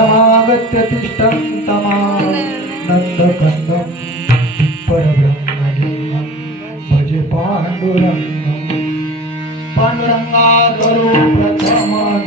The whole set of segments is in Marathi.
समागत्य तिष्ठन्तमानन्दकन्दं परब्रह्मलिङ्गं भजे पाण्डुरङ्गं पाण्डुरङ्गा करो प्रथमं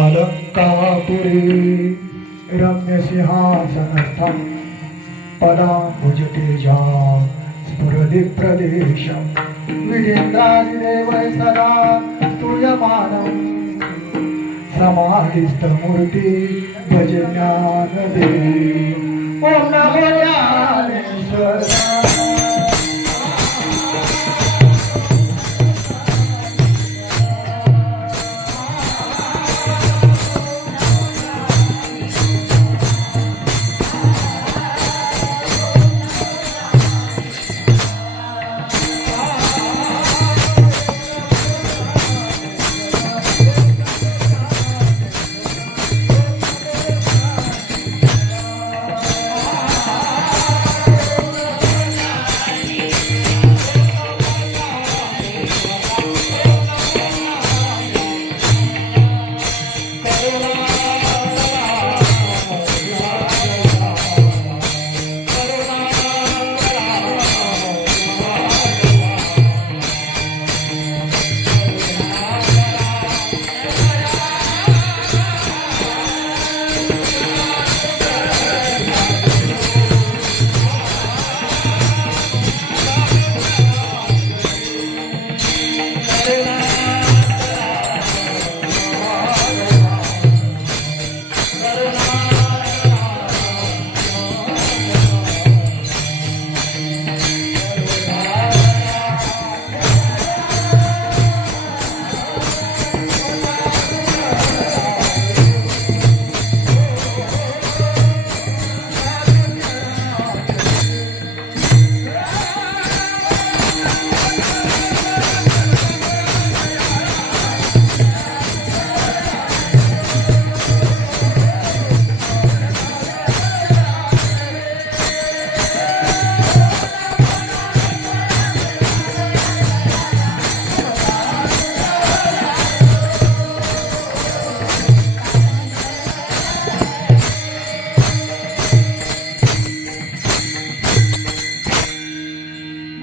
अलंकापुरी रम्यसिंहासनस्थं पदाम्बुजतेजा स्फुरदिप्रदेशं विजेन्द्रादिदेव सदा स्तूयमानं समाधिस्थमूर्ति भज ज्ञानदेवी ॐ नमो ज्ञानेश्वराय।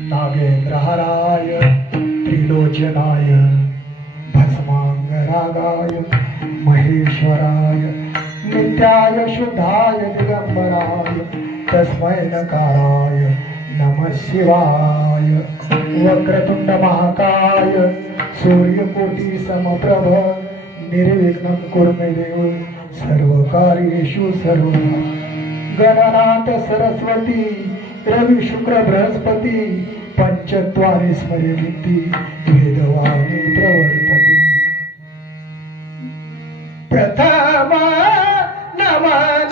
नागेन्द्रहराय त्रिलोचनाय भस्मांगरागाय महेश्वराय नित्याय शुद्धाय दिगंबराय तस्मै नकाराय नमः शिवाय। वक्रतुंड महाकाय सूर्यकोटि समप्रभ निर्विघ्नं कुरु मे देव सर्वकार्येषु सर्वदा। गणनाथ सरस्वती रवि शुक्र बृहस्पती पंचत्वारि स्मरेन्ति वेदवाणी प्रवर्तते। प्रथम नमन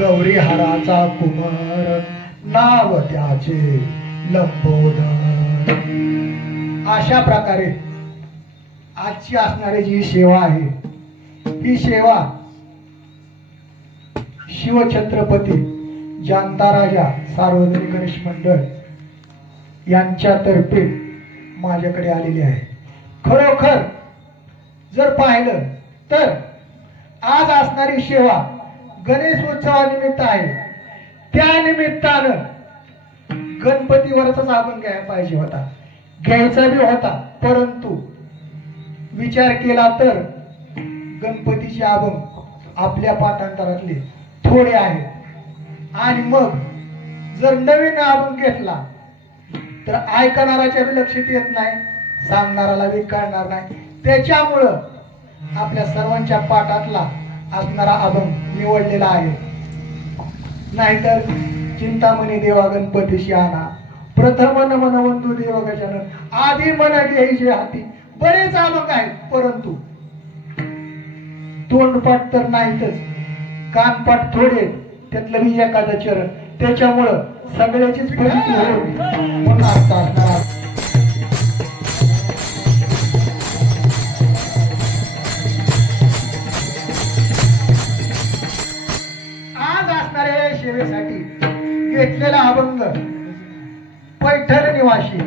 गौरी हाराचा कुमार नाव त्याचे लंबोदर. अशा प्रकारे आजची असणारी जी सेवा आहे, ही सेवा शिवछत्रपती जनता राजा सार्वजनिक गणेश मंडळ यांच्यातर्फे माझ्याकडे आलेली आहे. खरोखर जर पाहिलं तर आज असणारी सेवा गणेशोत्सवानिमित्त आहे. त्या निमित्तानं गणपतीवरचाच अभंग घ्यायला पाहिजे होता, घ्यायचा बी होता, परंतु विचार केला तर गणपतीचे अभंग आपल्या पाठांतरातले थोडे आहेत आणि मग जर नवीन अभंग घेतला तर ऐकणाराच्या बी लक्षात येत नाही, सांगणाराला बी कळणार नाही. त्याच्यामुळं आपल्या सर्वांच्या पाठातला असणारा अभंग निवडलेला आहे. नाहीतर चिंतामणी देवा गणपतीशी आणा, प्रथम मन वंदू देव गजानन, आधी मन घ्यायचे हाती, बरेच अभंग आहेत, परंतु तोंडपाठ तर नाहीतच, कानपाठ थोडे, त्यातलं मी एखादं चरण, त्याच्यामुळं सगळ्याचीच फजिती होईल म्हणून अर्थ असणार. आज असणाऱ्या सेवेसाठी घेतलेला अभंग पैठण निवासी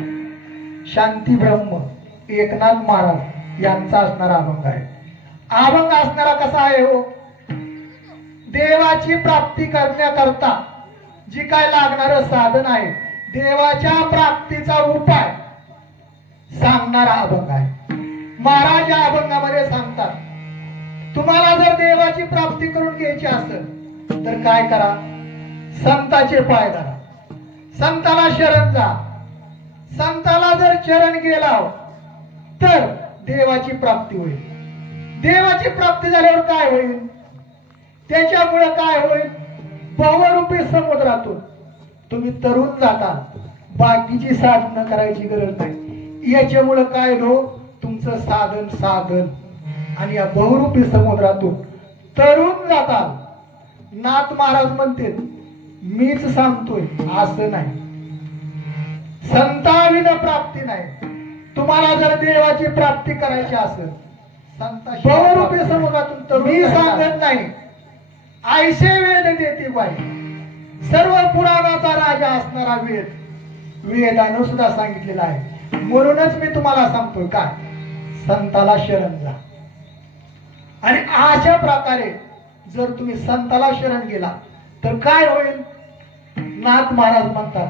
शांती ब्रह्म एकनाथ महाराज यांचा असणारा अभंग आहे. अभंग असणारा कसा आहे हो, देवाची प्राप्ती करण्याकरता जी काय लागणारं साधन आहे, देवाच्या प्राप्तीचा उपाय सांगणारा अभंग आहे. महाराज या अभंगामध्ये सांगतात, तुम्हाला जर देवाची प्राप्ती करून घ्यायची असेल तर काय करा, संताचे पाय धरा, संताला शरण जा. संताला जर शरण गेला तर देवाची प्राप्ती होईल. देवाची प्राप्ती झाल्यावर काय होईल, त्याच्यामुळे काय होईल, बहुरूपी समुद्रातून तुम्ही तरुण जाता, बाकीची साधनं करायची गरज नाही. याच्यामुळे काय हो, तुमचं साधन साधन आणि या बहुरूपी समुद्रातून तरुण जाता. नाथ महाराज म्हणते मीच सांगतोय असं नाही, संताविन प्राप्ती नाही. तुम्हाला जर देवाची प्राप्ती करायची असेल, बहुरूपी समुद्रातून तरुण, मी सांगत नाही, ऐसे वेद देते बाई, सर्व पुराणाचा राजा असणारा वेद, वेदानं सुद्धा सांगितलेला आहे. म्हणूनच मी तुम्हाला सांगतोय काय, संताला शरण जा. आणि अशा प्रकारे जर तुम्ही संताला शरण गेला तर काय होईल, नाथ महाराज म्हणतात,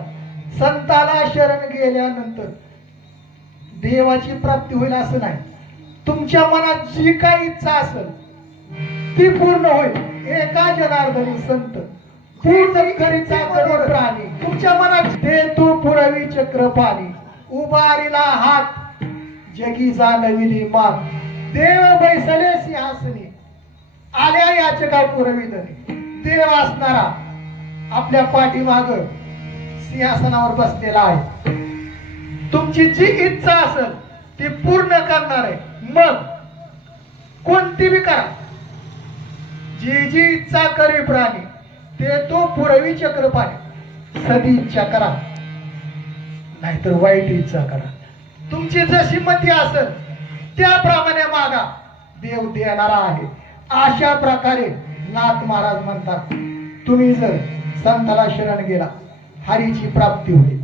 संताला शरण गेल्यानंतर देवाची प्राप्ती होईल असं नाही, तुमच्या मनात जी काही इच्छा असेल ती पूर्ण होईल. एका जनार्दनी संत पूर्ण करीचा करोड प्राणी, तुमच्या मनात दे तू पुरवी चक्र पाणी, उभारीला हात जगी जाणविली मान, देव बैसले सिंहासनी, आल्या याचका पुरविदनी. देव असणारा आपल्या पाठीमाग सिंहासनावर बसलेला आहे. तुमची जी इच्छा असेल ती पूर्ण करणार आहे. मग कोणती बी करा, जी जी इच्छा करी प्राणी, ते तो पुरवी चक्र पाणी. सदी इच्छा करा, नाहीतर वाईट इच्छा करा. तुमची जशी मती असेल त्याप्रमाणे मागा, देव देणारा आहे. अशा प्रकारे नाथ महाराज म्हणतात, तुम्ही जर संताला शरण गेला हरीची प्राप्ती होईल.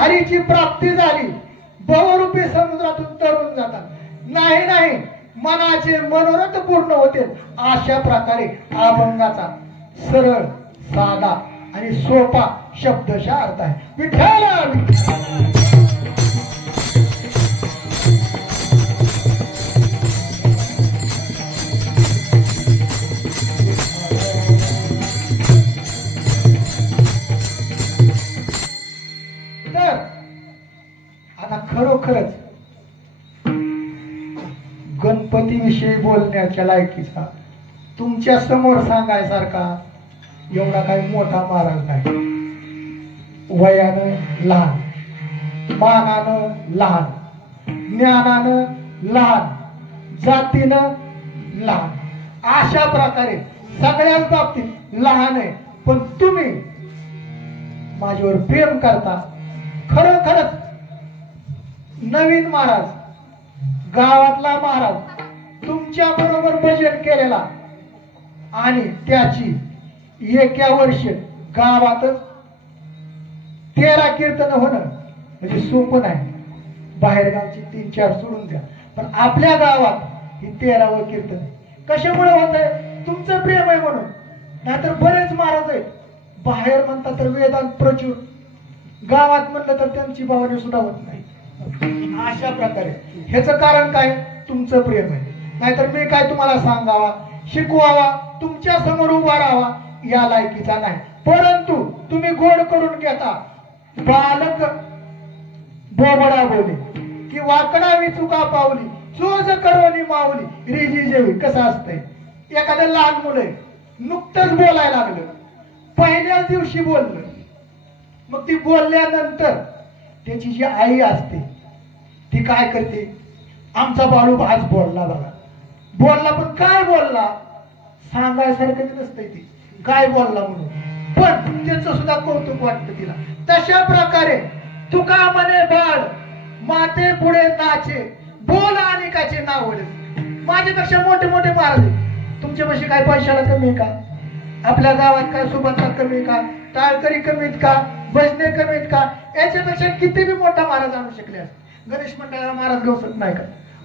हरीची प्राप्ती झाली, बहुरूपी समुद्रातून तरुण जातात. नाही नाही, मनाचे मनोरथ पूर्ण होते. अशा प्रकारे अभंगाचा सरळ साधा आणि सोपा शब्दशः अर्थ आहे. विठ्ठल आता खरोखरच गणपती विषयी बोलण्याच्या लायकीचा तुमच्या समोर सांगायसारखा एवढा काही मोठा महाराज नाही. वयानं लहान, मानानं लहान, ज्ञानानं लहान, जातीनं लहान, अशा प्रकारे सगळ्याच बाबतीत लहान आहे, पण तुम्ही माझ्यावर प्रेम करता. खरोखरच नवीन महाराज, गावातला महाराज, तुमच्या बरोबर भजन केलेला आणि त्याची एका वर्ष गावातच 13 कीर्तन होणं म्हणजे सोपं नाही. बाहेर गावची 3-4 सोडून द्या, पण आपल्या गावात ही 13वं कीर्तन. कशामुळे होत आहे? तुमचं प्रेम आहे म्हणून. नाहीतर बरेच महाराज आहेत बाहेर म्हणतात तर वेदांत प्रचूर, गावात म्हणलं तर त्यांची भावना सुद्धा होत नाही. अशा प्रकारे ह्याचं कारण काय? तुमचं प्रेम आहे. नाहीतर मी काय तुम्हाला सांगावा, शिकवावा, तुमच्या समोर उभा राहावा या लायकीचा नाही. परंतु तुम्ही गोड करून घेता. बालक बोबडा बोले की वाकडावी चुका पावली, चोज करोनी माऊली रिजी जेवी. कसं असतंय? एखादं लहान मुलं आहे, नुकतंच बोलायला लागलं, पहिल्याच दिवशी बोललं, मग ती बोलल्यानंतर त्याची जी आई असते ती काय करते? आमचा बाळू आज बोलला बघा, बोलला, पण काय बोलला सांगायसारखं नसतंय ती काय बोलला म्हणून, पण त्याचं सुद्धा कौतुक वाटतं तिला. तशा प्रकारे तुका म्हणे बाळ माते पुढे नाचे, बोल आणि काचे नावड. माझ्यापेक्षा मोठे मोठे महाराज तुमच्यापाशी काय पैशाला कमी आहे का? आपल्या गावात काय सुबत्ता कमी का? टाळकरी कमीत का? भजने कमीत का? याच्यापेक्षा किती बी मोठा महाराज आणू शकले असते. गणेश मंडळाला महाराज घेऊ शकत नाही का?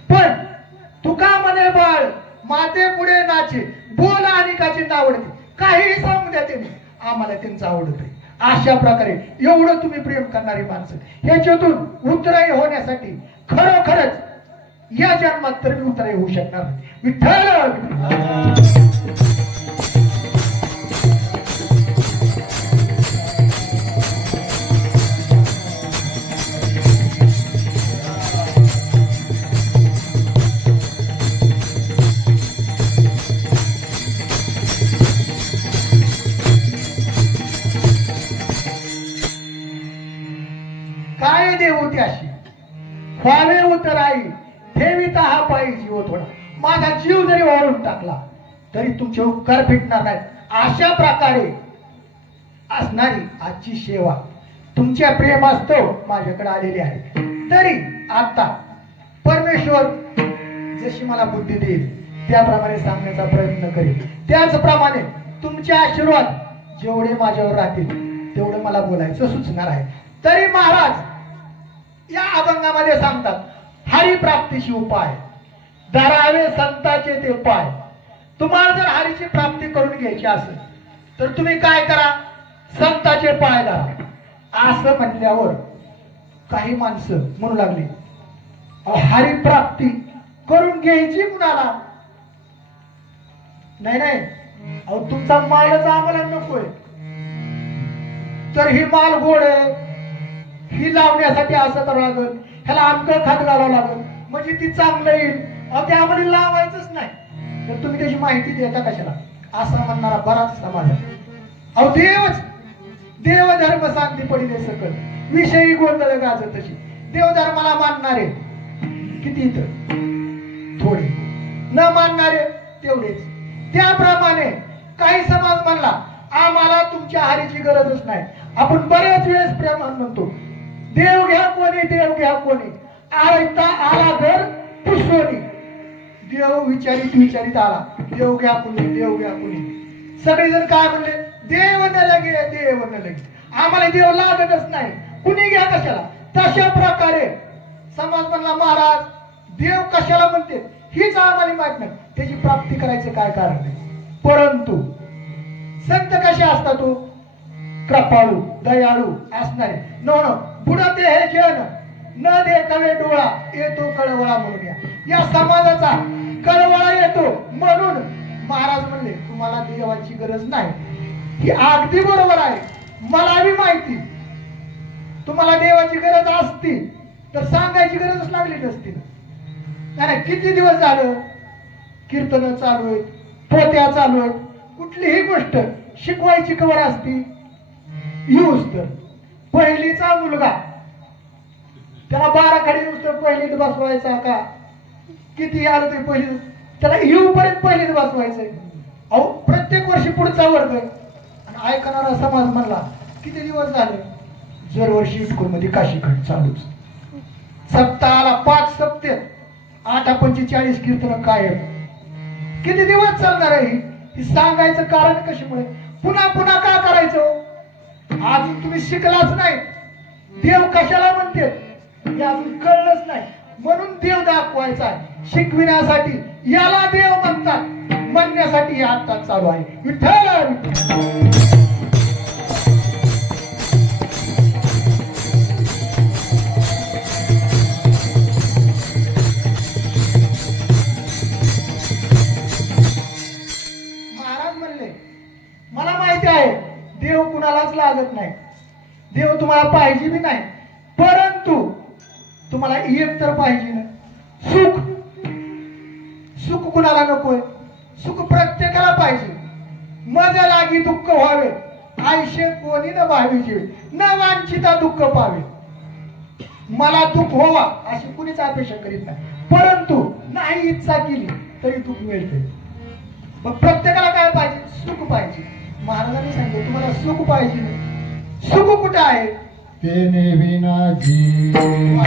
पण तुका म्हणे बाळ माते पुढे नाचे, बोल आणि काची नावडते. काहीही सांगू द्या त्यांनी, आम्हाला त्यांचं आवडत आहे. अशा प्रकारे एवढं तुम्ही प्रेम करणारी माणसं, ह्याच्यातून उतराई होण्यासाठी खरोखरच या जन्मात तर मी उतराई होऊ शकणार नाही. विठ्ठल काय देऊ त्याशी व्हावे उतराई, ठेवीता हा पायी जीव थोडा. माझा जीव जरी वाळून टाकला तरी तुमचे उपकार फिटणार नाहीत. अशा प्रकारे असणारी आजची सेवा तुमच्या प्रेमास्तव माझ्याकडे आलेली आहे. तरी आता परमेश्वर जशी मला बुद्धी देईल त्याप्रमाणे सांगण्याचा प्रयत्न करेल. त्याचप्रमाणे तुमचे आशीर्वाद जेवढे माझ्यावर राहतील तेवढं मला बोलायचं सुचणार आहे. तरी महाराज या अभंगामध्ये सांगतात, हरिप्राप्तीशी उपाय धरावे संताचे ते पाय. तुम्हाला जर हरीची प्राप्ती करून घ्यायची असेल तर तुम्ही काय करा? संताचे पाय धरा. असं म्हणल्यावर काही माणसं म्हणू लागली, हरिप्राप्ती करून घ्यायची कुणाला? नाही नाही, अहो तुमचा मालच आम्हाला नकोय. तर ही माल गोड आहे, ही लावण्यासाठी असं करावं लागल, ह्याला आमचं खात घालावं लागल म्हणजे ती चांगलं येईल. अहो ते आम्हाला लावायचंच नाही तर तुम्ही त्याची माहिती देता कशाला? असा म्हणणारा बराच समाज आहे. अहो देवधर्म शांती पडिले सकल, विषयी गोंधळ गाजत तशी. देवधर्माला मानणारे किती तर थोडे, न मानणारे तेवढेच. त्याप्रमाणे काही समाज म्हणला आम्हाला तुमच्या हरीची गरजच नाही. आपण बऱ्याच वेळेस प्रेमान म्हणतो, देव घ्या कोणी, देव घ्या कोणी, आयता आला घर पुसोनी. देव विचारित आला, देव घ्या कोणी, देव घ्या कोणी. सगळेजण काय म्हणले? देव न लगे, देव न लगे. आम्हाला देव लागतच नाही, कुणी घ्या कशाला. तशा प्रकारे समाज म्हणला महाराज देव कशाला म्हणते हीच आम्हाला माहित नाही, त्याची प्राप्ती करायचं काय कारण आहे. परंतु संत कसे असतात? तो कृपाळू दयाळू असणारे. न बुडते हे जन न दे कवे डोळा, येतो कळवळा म्हणून. या समाजाचा कळवळा येतो म्हणून महाराज म्हणले तुम्हाला देवाची गरज नाही. ही अगदी बरोबर आहे, मला बी माहिती. तुम्हाला देवाची गरज असती तर सांगायची गरजच लागली नसती. नाही किती दिवस झालं कीर्तन चालू आहेत, पोत्या चालू आहेत, कुठलीही गोष्ट शिकवायची कवर असती. यूज तर पहिलीचा मुलगा त्याला 12 खडी नुसतं पहिलीत बसवायचा का? किती आलं ते पहिली त्याला येऊपर्यंत पहिलीत बसवायचंय. अहो प्रत्येक वर्षी पुढचा वर्ग ऐकणारा समाज म्हणला किती दिवस झाले दरवर्षी मध्ये काशीखंड चालूच, सप्ताहाला 5 सप्ते 8-45 कीर्तन कायम. किती दिवस चालणार आहे ही सांगायचं कारण कशामुळे? पुन्हा पुन्हा का करायचं? अजून तुम्ही शिकलाच नाही देव कशाला म्हणते हे अजून कळलंच नाही, म्हणून देव दाखवायचा आहे, शिकविण्यासाठी याला देव म्हणतात, म्हणण्यासाठी हे आता चालू आहे. विठ्ठल मला माहिती आहे देव कुणालाच लागत नाही, देव तुम्हाला पाहिजे बी नाही, परंतु तुम्हाला एक तर पाहिजे ना, सुख. सुख कुणाला नकोय? सुख प्रत्येकाला पाहिजे. मजा लागी दुःख व्हावे, आयुष्य कोणी न भावीचे, न वांछिता दुःख पावे. मला दुःख व्हावा अशी कुणीच अपेक्षा करीत नाही, परंतु नाही इच्छा केली तरी दुःख मिळते. मग प्रत्येकाला काय पाहिजे? सुख पाहिजे. महाराजांनी सांगितलं तुम्हाला सुख पाहिजे. सुख कुठे आहे? तेने विना जीवा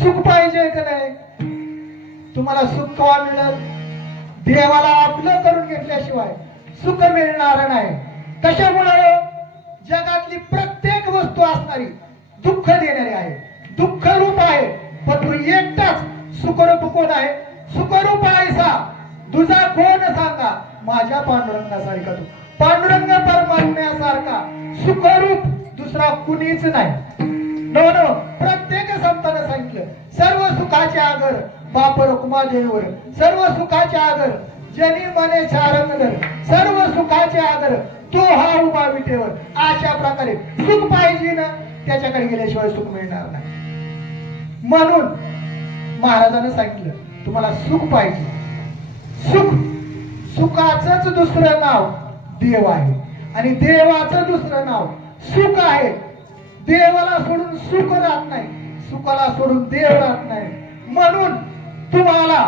सुख पाहिजे का नाही? तुम्हाला सुख केव्हा मिळेल? देवाला आपलं करून घेतल्याशिवाय सुख मिळणार नाही. कशामुळे? जगातली प्रत्येक वस्तू असणारी दुःख देणारी आहे, दुःख रूप आहे, पण तू एकटाच सुखरूप कोण आहे? सुखरूप आहेसा तुझा कोण सांगा? माझ्या पांडुरंगासारखा तू. पांडुरंग परमात्म्यासारखा सुखरूप दुसरा कुणीच नाही. नो नो, प्रत्येक संतांना सांगितलं सर्व सुखाचे आगर बाप रुक्मादेवीवर, सर्व सुखाचे आगर जनी मने चारंगधर, सर्व सुखाचे आगर तो हा उभा विटेवर. अशा प्रकारे सुख पाहिजे ना, त्याच्याकडे गेल्याशिवाय सुख मिळणार नाही. म्हणून महाराजांनी सांगितलं तुम्हाला सुख पाहिजे. सुख, सुखाचंच दुसरं नाव देव आहे आणि देवाचं दुसरं नाव सुख आहे. देवाला सोडून सुख राहत नाही, सुखाला सोडून देव राहत नाही. म्हणून तुम्हाला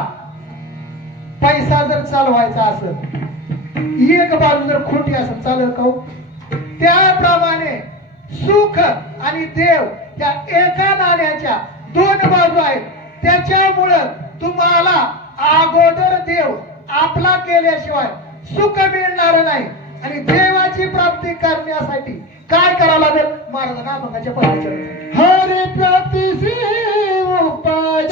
पैसा जर चालवायचा असेल, एक बाजू जर खोटी असेल चालेल का? त्याप्रमाणे सुख आणि देव या एका नाण्याच्या दोन बाजू आहेत. त्याच्यामुळं तुम्हाला अगोदर देव आपला केल्याशिवाय सुख मिळणार नाही. आणि देवाची प्राप्ती करण्यासाठी काय करावं लागेल? महाराजांना अभंगाच्या पदाच्या हरे प्राप्ती उपाय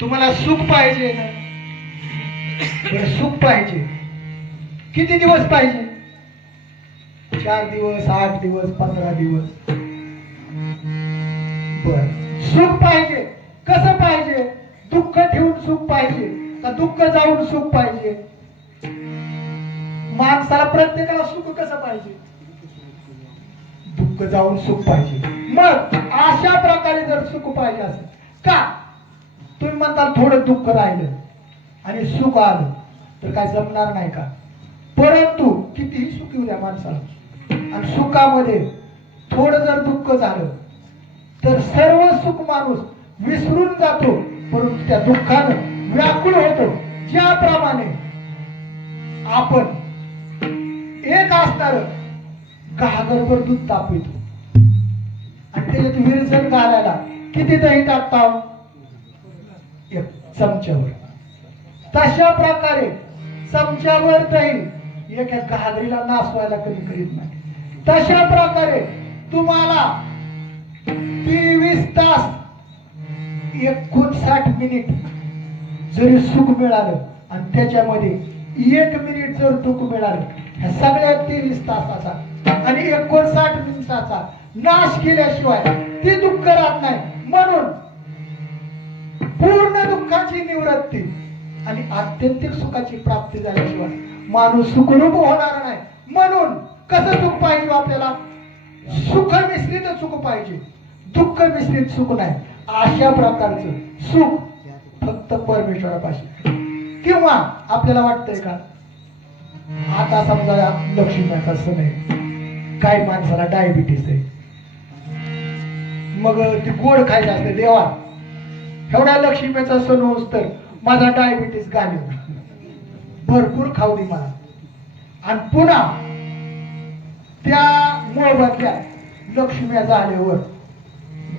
तुम्हाला सुख पाहिजे ना? बरं, सुख पाहिजे. किती दिवस पाहिजे? 4 दिवस, 8 दिवस, 15 दिवस. बर, सुख पाहिजे. कसं पाहिजे? दुःख ठेवून सुख पाहिजे का दुःख जाऊन सुख पाहिजे? माणसाला प्रत्येकाला सुख कसं पाहिजे? दुःख जाऊन सुख पाहिजे. मग अशा प्रकारे जर सुख पाहिजे असेल, का तुम्ही म्हणता थोडं दुःख राहिलं आणि सुख आलं तर काय जमणार नाही का? परंतु कितीही सुख येऊ द्या माणसाला आणि सुखामध्ये थोडं जर दुःख झालं तर सर्व सुख माणूस विसरून जातो, परंतु त्या दुःखानं व्याकुळ होतो. ज्याप्रमाणे आपण एक असणार घागरभर दूध तापवितो आणि त्याच्यात विरजण घालायला किती दही टाकता? 1 चमच्यावर. तशा प्रकारे चमच्यावर दही एका घागरीला नासवायला कधी करीत नाही. तशा प्रकारे तुम्हाला 23 तास 59 मिनिट जरी सुख मिळालं आणि त्याच्यामध्ये 1 मिनिट जर दुःख मिळालं, ह्या सगळ्या 23 तासाचा आणि 59 मिनिटाचा नाश केल्याशिवाय ते दुःख राहत नाही. म्हणून पूर्ण दुःखाची निवृत्ती आणि आत्यंतिक सुखाची प्राप्ती झाल्याशिवाय माणूस सुखरूप होणार नाही. म्हणून कसं सुख पाहिजे आपल्याला? सुख मिश्रित सुख पाहिजे, दुःख मिश्रित सुख नाही. अशा प्रकारचं सुख फक्त परमेश्वरापाशी. किंवा आपल्याला वाटतंय का आता समजा लक्ष्मीचा सण आहे, काही माणसाला डायबिटीस आहे, मग ते गोड खायचं असते. देवा एवढ्या लक्ष्मीचा सण होस तर माझा डायबिटीस घालव, भरपूर खाऊ दे मला. आणि पुन्हा त्या मोबदल्या लक्ष्म्या झाल्यावर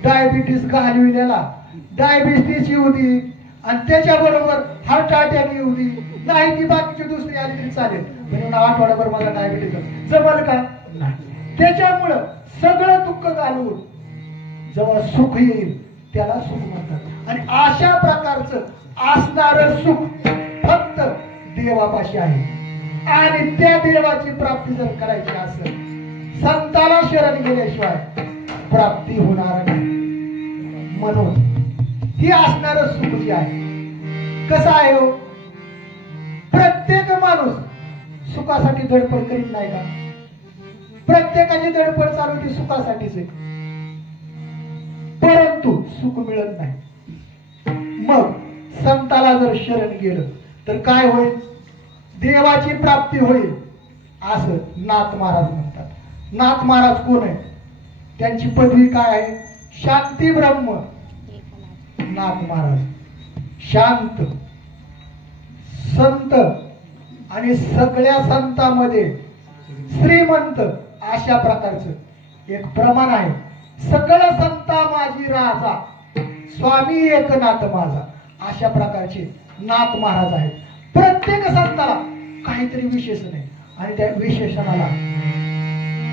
डायबिटीस घालविल्याला डायबिटीस येऊ दे आणि त्याच्याबरोबर हार्ट अटॅक येऊ दे, नाही ती बाकीची दुसरी आली तरी चालेल, पण आठवड्याभर मला डायबिटीस जमल का? नाही. त्याच्यामुळं सगळं दुःख घालवून जेव्हा सुख येईल त्याला सुख म्हणतात. आणि अशा प्रकारचं असणारं सुख फक्त देवापाशी आहे. आणि त्या देवाची प्राप्ती जर करायची असेल, संताला शरण गेल्याशिवाय प्राप्ती होणार नाही. म्हणून ही असणारं सुख जे आहे कसं आहे हो? प्रत्येक माणूस सुखासाठी धडपड करीत नाही का? प्रत्येकाची धडपड चालू ती सुखासाठीच आहे, परंतु सुख मिळत नाही. मग संताला जर शरण गेलं तर काय होईल? देवाची प्राप्ती होईल असं नाथ महाराज म्हणतात. नाथ महाराज कोण आहे? त्यांची पदवी काय आहे? शांती ब्रह्म नाथ महाराज. शांत संत आणि सगळ्या संतांमध्ये श्रीमंत अशा प्रकारचं एक प्रमाण आहे. सगळं संता माझी राजा, स्वामी एकनाथ माझा, अशा प्रकारचे नाथ महाराज आहेत. प्रत्येक संताला काहीतरी विशेषण आहे आणि त्या विशेषणाला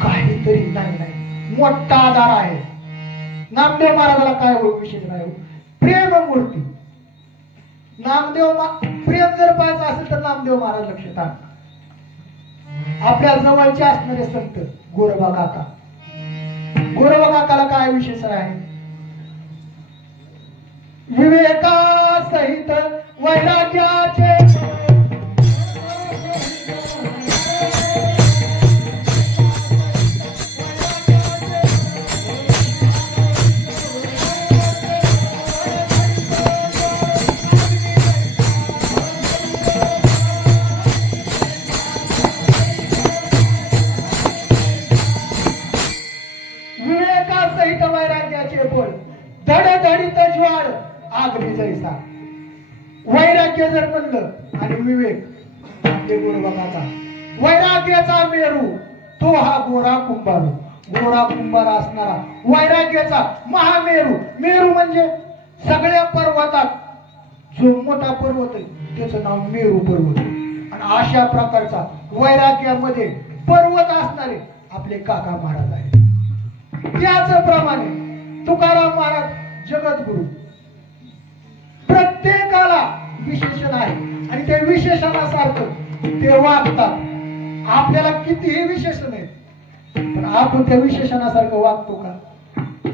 काहीतरी नाही मोठा आधार आहे. नामदेव महाराजाला काय विशेषण आहे? प्रेममूर्ती. प्रेम जर पाहायचं असेल तर नामदेव महाराज लक्षात आण. आपल्या जवळचे असणारे संत गोरोबा काका. गोरोबा काकाला काय विशेषण आहे? विवेका सहित वैराग्याचे धडधडीत ज्वाळ आगरी जैसा. वैराग्य जर म्हणलं आणि विवेक आपले गोरोबा काका. वैराग्याचा मेरू तो हा गोरा कुंभारू. गोरा कुंभार असणारा वैराग्याचा महामेरू. मेरू म्हणजे सगळ्या पर्वतात जो मोठा पर्वत आहे त्याचं नाव मेरू पर्वत. आणि अशा प्रकारचा वैराग्यामध्ये पर्वत असणारे आपले काका महाराज आहेत. त्याचप्रमाणे तुकाराम महाराज जगद्गुरु. प्रत्येक प्रत्येकाला विशेषण आहे आणि त्या विशेषणासारखं ते वागतात. आपल्याला कितीही विशेषण आहे पण आपण त्या विशेषणासारखं वागतो का?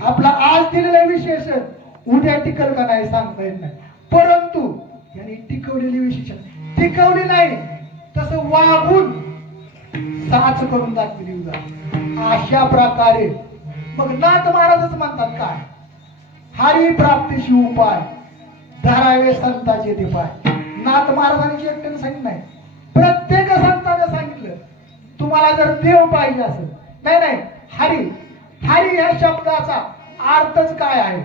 आपला आज दिलेलं विशेषण उद्या टिकल का नाही सांगता येत नाही. परंतु यांनी टिकवलेली विशेषण टिकवली नाही तसं वागून साच करून दाखवली उदा. अशा प्रकारे मग नाथ महाराजच म्हणतात काय, हरी प्राप्तीशी उपाय धरावे संताचे दिपाय. नाथ महाराजांनी एकट्याने सांगितलं नाही, प्रत्येक संताने सांगितलं तुम्हाला जर देव पाहिजे असेल. नाही नाही, हरी हरी ह्या शब्दाचा अर्थच काय आहे?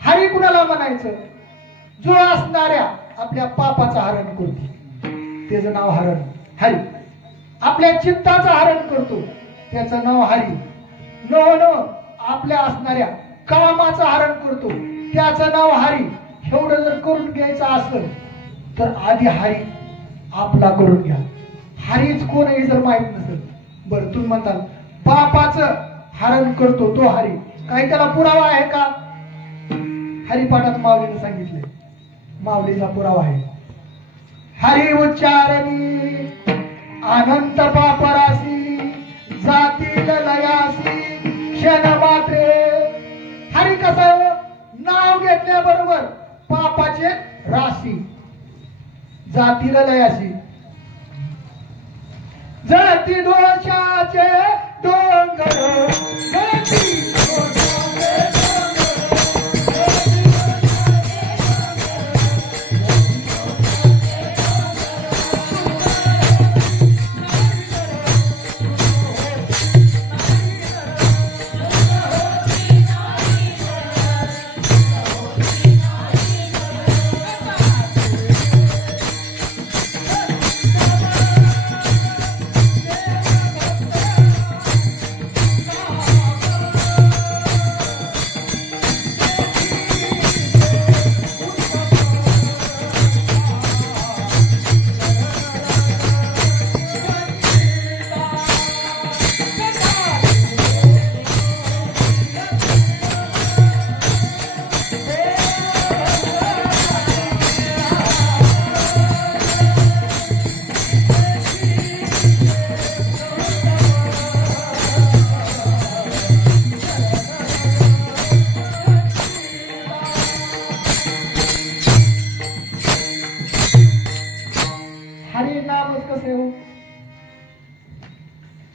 हरी कुणाला म्हणायचं? जो असणाऱ्या आपल्या पापाचं हरण करतो त्याचं नाव हरण हरी. आपल्या चित्ताचं हरण करतो त्याचं नाव हरी. नो आपल्या असणाऱ्या कामाचं हरण करतो त्याचं नाव हरी. एवढं जर करून घ्यायचं असेल तर आधी हरी आपला करून घ्या. हरीच कोण आहे जर माहित नसेल, बरं तुम्ही म्हणताल पापाचं हरण करतो तो हरी, काही त्याला पुरावा आहे का? हरिपाठात माऊलीने सांगितले, माऊलीचा पुरावा आहे. हरी उच्चारणी अनंत पापरासी जातील लयासी क्षण मात्रे. हरी कसं नाव घेतल्याबरोबर पापाचे राशी जातील लयासी. जळती दोषाचे डोंगर जळती दोषाचे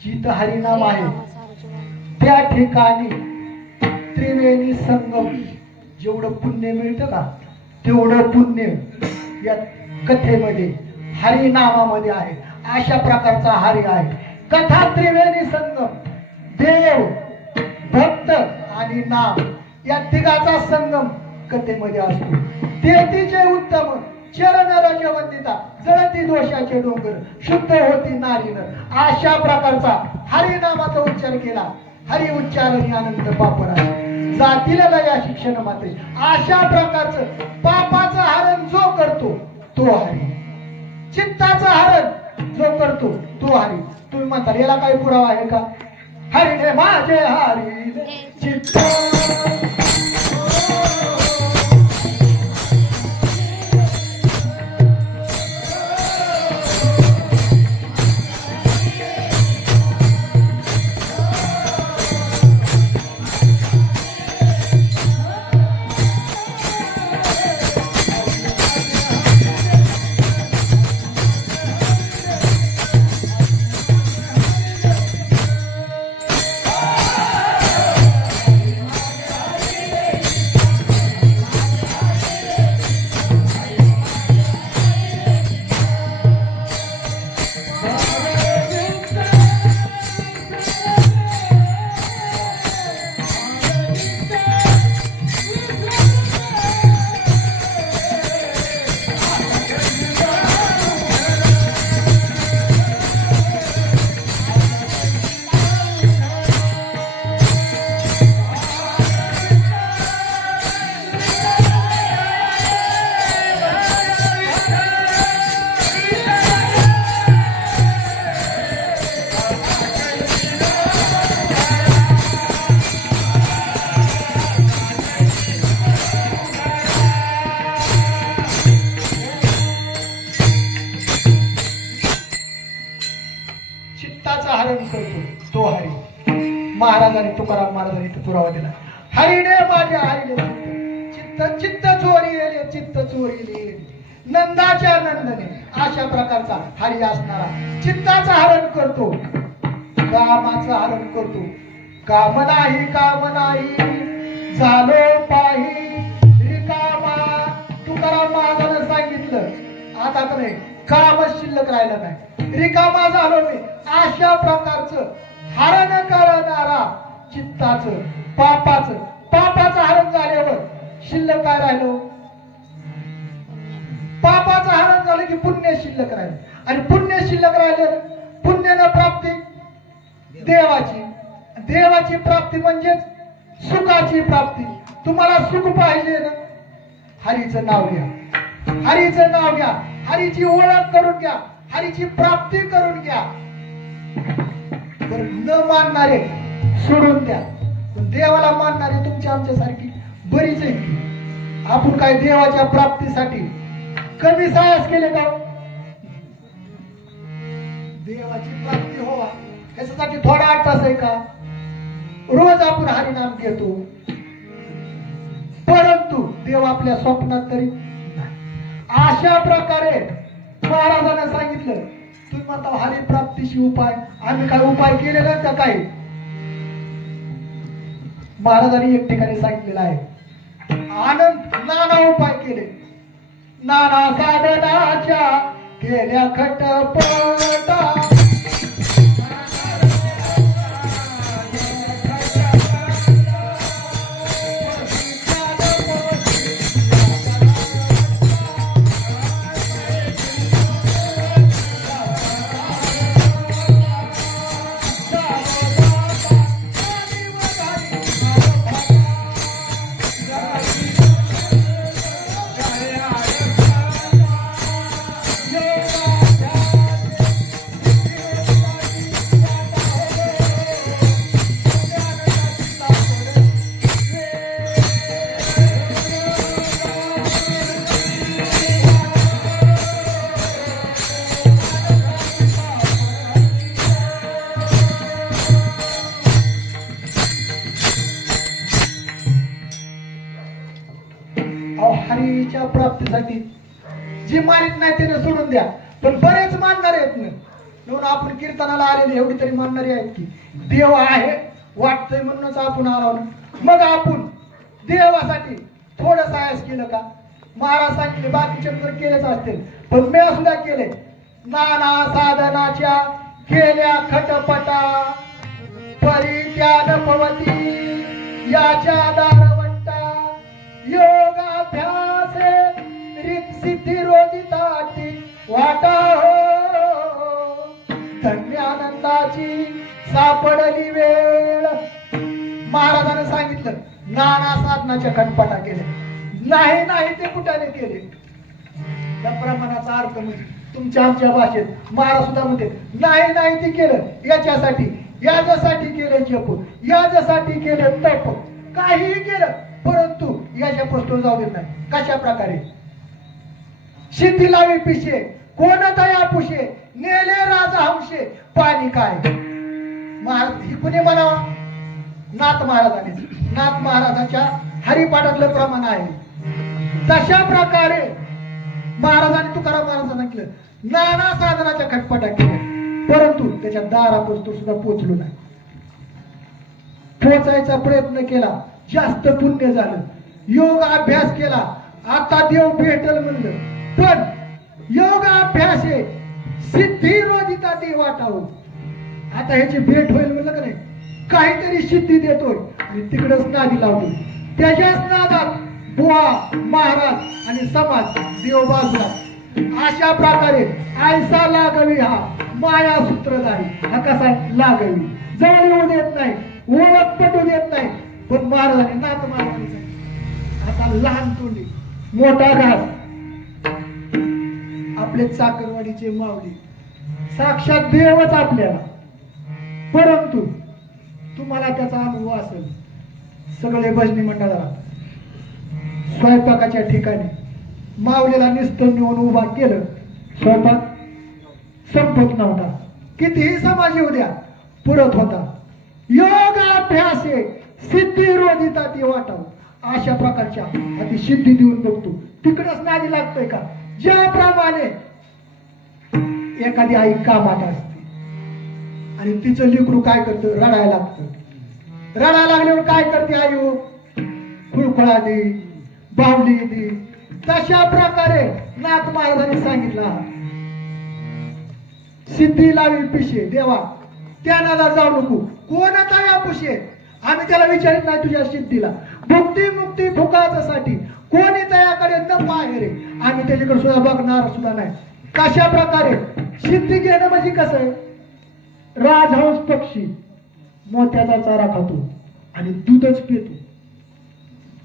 जिथं हरिनाम आहे त्या ठिकाणी त्रिवेणी संगम. जेवढं पुण्य मिळतं का तेवढं पुण्य या कथेमध्ये हरिनामामध्ये आहे. अशा प्रकारचा हरी आहे. कथा त्रिवेणी संगम, देव भक्त आणि नाम या तिघाचा संगम कथेमध्ये असतो. तेथीचे उत्तम चरण रजवंदिता जळती दोषाचे डोंगर शुद्ध होती नारीनं. अशा प्रकारचा हरिनामाचा उच्चार केला. हरी उच्चारणी आनंद पापरा जातील लया शिक्षण मात्रे. अशा प्रकारचं पापाचं हरण जो करतो तो हरी, चित्ताचं हरण जो करतो तो हरी. तुम्ही म्हणता याला काही पुरावा आहे का? हरीने माझे हरी चित्त महाराजांनी तुकाराम महाराजांनी इथे पुरावा दिला. हरिणे माझ्या हरिणे चित्त चित्त चोरी येले चित्त चोरी येले नंदाच्या नंदने अशा प्रकारचा हरी असणारा चित्ताचं हरण करतो, कामाचं हरण करतो. काम नाही झालो पाही रिकामा. तुकाराम महाराजांनी सांगितलं आता तर नाही कामच शिल्लक राहिलं नाही, रिकामा झालो मी. अशा प्रकारचं हरण करणारा चित्ताचं पापाचं हरण झाल्यावर शिल्लक काय राहिलं? पापाचं हरण झालं की पुण्य शिल्लक राहिलं, आणि पुण्य शिल्लक राहिलं पुण्यानं प्राप्ती देवाची प्राप्ती म्हणजेच सुखाची प्राप्ती. तुम्हाला सुख पाहिजे ना, हरीचं नाव घ्या, हरीची ओळख करून घ्या, हरीची प्राप्ती करून घ्या. न मानणारे सोडून द्या, पण देवाला मानणारे तुमच्या आमच्यासारखी बरीच आहे की. आपण काय देवाच्या प्राप्तीसाठी कमी साहस केले का? देवाची प्राप्ती व्हावा याच्यासाठी थोडा 8 तास आहे का? रोज आपण हरिनाम घेतो, परंतु देव आपल्या स्वप्नात तरी नाही. अशा प्रकारे महाराजांना सांगितलं. तुम्ही म्हणता हरी प्राप्तीशी उपाय, आम्ही काय उपाय केले नाही का? काही महाराजांनी एक ठिकाणी सांगितलेलं आहे, नाना उपाय केले, नाना साधनाच्या केल्या खटपटा. हरीच्या प्राप्तीसाठी जी मानित नाही त्याने सोडून द्या, पण बरेच मानणारे आहेत ना. म्हणून आपण कीर्तनाला आलेले एवढी तरी मानणारी आहेत की देव आहे वाटतंय म्हणूनच आपण आलो ना. मग आपण देवासाठी थोडं साहस केलं का? महाराज सांगितले बाकीचे तर केलेच असतील, पण मी सुद्धा केले. नाना साधनाच्या केल्या खटपटा परित्यान पवती याच्या दारवंटा योगाभ्यासे सिद्धी रोदिताची वाटा हो धन्यानंदाची सापडली वेळ. महाराजांनी सांगितलं नाना साधनाच्या खटपटा केल्या. नाही ते कुठाने केले. त्या प्रमाणाचा अर्थ म्हणजे तुमच्या आमच्या भाषेत महाराज सुद्धा म्हणते नाही ते केलं याच्यासाठी केलं जप, याच्यासाठी केलं तप, काहीही केलं परंतु याच्या पुस्तक जाऊ देत नाही. कशा प्रकारे? सिद्धी लावी पिशे कोणता या पुशे नेले राजा हंशे पाणी काय. महाराज ही कुणी म्हणावा? नाथ महाराजांच्या हरिपाठातलं प्रमाण आहे. तशा प्रकारे महाराजांनी तुकाराम महाराजांना सांगितलं नाना साधनाच्या खटपटा केल्या, परंतु त्याच्या दारापर्यंत सुद्धा पोचलो नाही. पोचायचा प्रयत्न केला, जास्त पुण्य झालं, योग अभ्यास केला, आता देव भेटल म्हणलं, पण योग अभ्यास आहे सिद्धी रोधिता ते वाटावं. आता ह्याची भेट होईल म्हणलं का नाही, काहीतरी सिद्धी देतोय आणि तिकडच नादी लावतोय. त्याच्याच नादात बुवा महाराज आणि समाज देव बाजूला. अशा प्रकारे आयसा लागावी हा माया सूत्रधारी. हा कसा लागावी, जवळ येऊ देत नाही, ओळख पटू देत नाही. पण महाराजांनी नाथ महाराजांनी आता लहान तोंडी मोठा घास. आपले चाकरवाडीचे माऊली साक्षात देवच आपल्याला, परंतु तुम्हाला त्याचा अनुभव असेल. सगळे भजनी मंडळाला स्वयंपाकाच्या ठिकाणी माऊलीला निस्तर नेऊन उभा केलं, स्वयंपाक संपत नव्हता. कितीही समाज येऊ द्या पुरत होता. योग अभ्यासे सिद्धी रोधिता ती वाटाव. अशा प्रकारच्या आधी सिद्धी देऊन बघतो. तिकडच नादी लागतोय का? ज्याप्रमाणे एखादी आई कामात असते आणि तिचं लेकरू काय करतं? रडायला लागतं. रडायला लागल्यावर काय करते आई? हो, खुळखुळा दे, बावली दे. तशा प्रकारे नाथ महाराजांनी सांगितलं, सिद्धी लावी पिशे देवा, त्या नादात जाऊ नको. कोणाचा या पुशे? आम्ही त्याला विचारित नाही तुझ्या सिद्धीला. भुक्ती मुक्ती फुकासाठी कोणी त्याकडे न पाहे रे. आम्ही त्याच्याकडे सुद्धा बघणार सुद्धा नाही. कशा प्रकारे सिद्धी घेणं म्हणजे कसं आहे? राजहंस पक्षी मोत्याचा चारा खातो आणि दूधच पितो.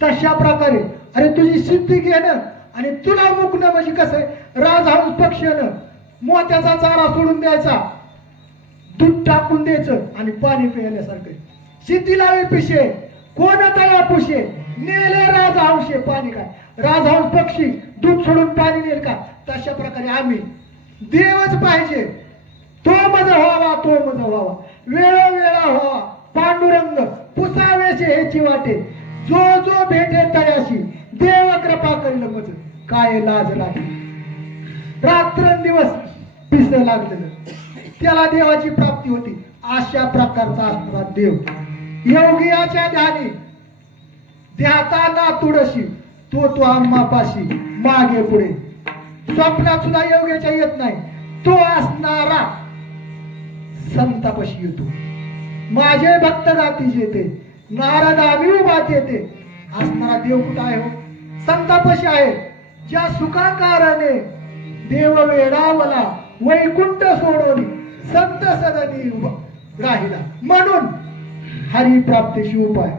तशा प्रकारे अरे तुझी सिद्धी घेणं आणि तुला मुकणं म्हणजे कसं आहे? राजहंस पक्षीनं मोत्याचा चारा सोडून द्यायचा, दूध टाकून द्यायचं आणि पाणी पिण्यासारखं. सिद्धी लावी पिशे कोणता या पुशे नेले राजहंशे. पाणी काय? राजहंस पक्षी दूध सोडून पाणी नेल का? तशा प्रकारे आम्ही देवच पाहिजे. तो मज व्हावा, तो मज व्हावा, वेळोवेळा व्हावा. पांडुरंग पुसावेशे हेची वाटे, जो जो भेटे तयाशी देव कृपा करील मज. काय लाज लागली, रात्रंदिवस पिस लागलेलं त्याला देवाची प्राप्ती होती. अशा प्रकारचा असणारा देव योगियाच्या ध्यानी ध्याता ना तुळशी तो आम्हापाशी मागे पुढे. स्वप्नात सुद्धा योग्याच्या येत नाही. तो असणारा संतापाशी येतो. माझे भक्त जातीचे येते, नारद आम्ही उभात येते. असणारा देव कुठं आहे? हो, संतापाशी आहे. ज्या सुखाकाराने देव वेडावला वैकुंठ सोडून संत सदनी राहिला. म्हणून हरी प्राप्तीची उपाय.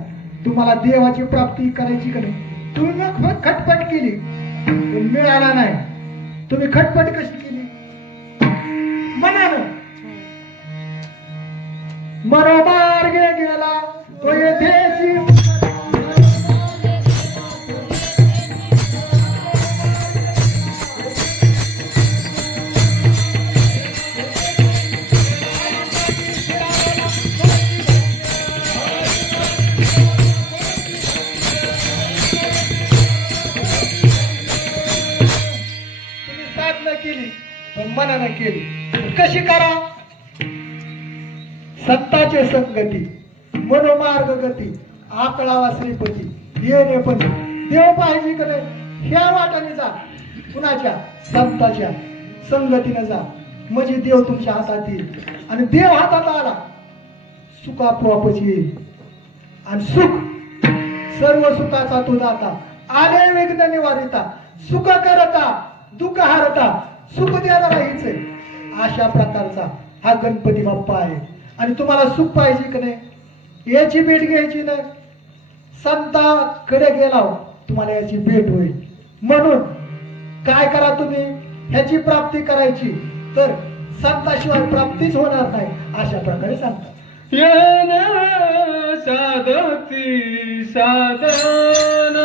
तुम्हाला देवाची प्राप्ती करायची का नाही? तुम्ही मग खटपट केली पण मिळाला नाही. तुम्ही खटपट कशी केली? मनानं. मनोमार्गे गेला तो येथेची केली पण मनानं केली. कशी करा? सत्ताचे संगती, मनोमार्ग गती, आकळावा श्रीपती, येणे पण देव पाहिजे का नाही? ह्या वाटाने जा. कुणाच्या? संताच्या संगतीने जा. म्हणजे देव तुमच्या हातात येईल. आणि देव हातात आला सुखापोआपच येईल. आणि सुख सर्व सुखाचा तो दाता, आले विघ्न निवारिता, सुख करता दुःख हारता, सुख द्यायला हीच आहे. अशा प्रकारचा हा गणपती बाप्पा आहे. आणि तुम्हाला सुख पाहिजे की नाही? याची भेट घ्यायची नाही. संताकडे गेला तुम्हाला याची भेट होईल. म्हणून काय करा तुम्ही? ह्याची प्राप्ती करायची तर संताशिवाय प्राप्तीच होणार नाही. अशा प्रकारे सांगतात. साधती साधन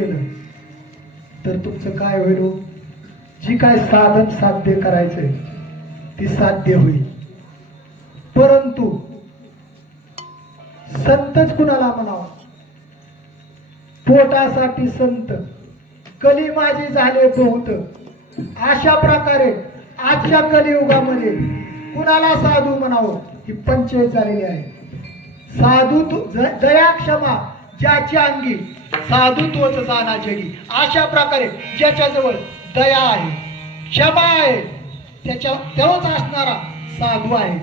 केलं तर तुमचं काय होईल हो? जी काय साधन साध्य करायचंय ती साध्य होईल. परंतु संतच कुणाला म्हणावं? पोटासाठी संत, कली माझी झाले बहुत. अशा प्रकारे आजच्या कलियुगामध्ये कुणाला साधू म्हणावं ही पंचायत झालेली आहे. दया क्षमा ज्याची अंगी, साधू तोच जाना जगी. अशा प्रकारे ज्याच्याजवळ दया आहे, क्षमा आहे, तोच असणारा साधू आहे,